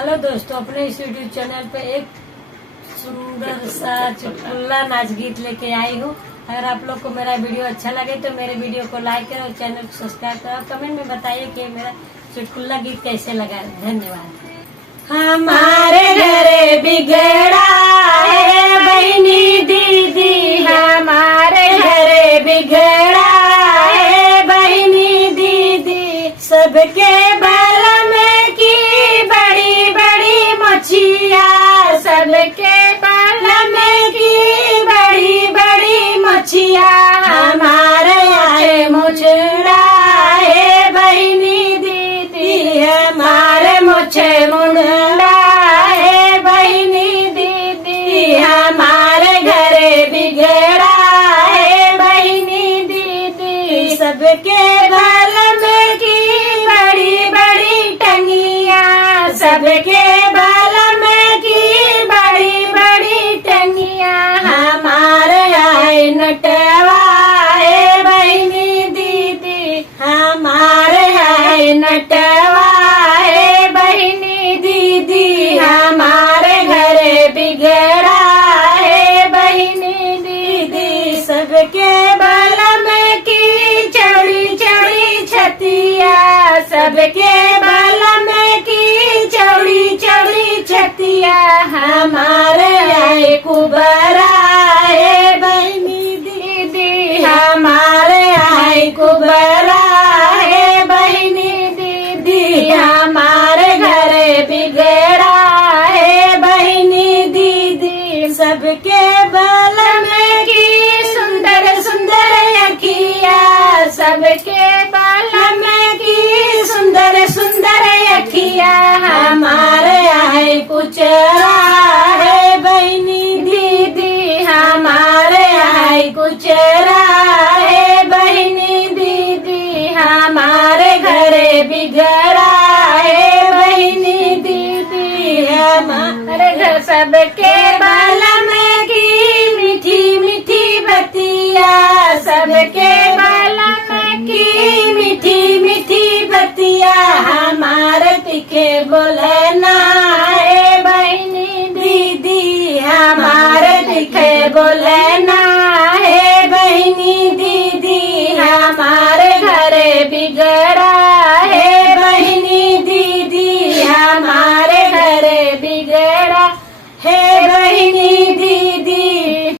Hello दोस्तों, अपने इस यूट्यूब चैनल पे एक सुंदर सा चुटकुला नाच गीत लेके आई हूँ। अगर आप लोग को मेरा वीडियो अच्छा लगे तो मेरे वीडियो को लाइक करो और चैनल को सब्सक्राइब करो। कमेंट में बताइए कि मेरा चुटकुला गीत कैसे लगा। धन्यवाद। हमारे घरे बिगड़ा है बहनी दीदी, हमारे घरे बिगड़ा है बहनी दीदी, सबके बाल में की बड़ी बड़ी मछिया, सबके बाल में की बड़ी बड़ी मछिया, हमारे आए मुचड़ा है बहनी दीदी, हमारे मुझे मुंडा है बहनी दीदी, हमारे घरे बिगड़ा है बहनी दीदी, सबके बाल में की बड़ी बड़ी टंगिया, सबके बाल में की बड़ी बड़ी टंगिया, हमारे आए नटवा है बहनी दीदी, हमारे आए नटवा है बहनी दीदी, हमारे घरे बिगड़ा है बहनी दीदी, सबके बाल में की चौड़ी चौड़ी छतिया, सबके बाल में की चौड़ी चौड़ी छतिया, हमारे आए कुबरा है बहनी दीदी, हमारे आए कुबरा है बहनी दीदी, हमारे घरे बिगड़ा है बहनी दीदी, सबके बाल में की सुंदर सुंदर अखिया, सबके बाल में की सुंदर सुंदर अखिया, हमारे आए कुचरा है बहनी दीदी, हमारे आए कुचरा है बहनी दीदी, हमारे घरे बिगड़ा है बहनी दीदी, हमारे घर सबके बाल में की मीठी मीठी बतिया, सबके बाल में की मीठी मीठी बतिया, हमारे तीखे बोले ना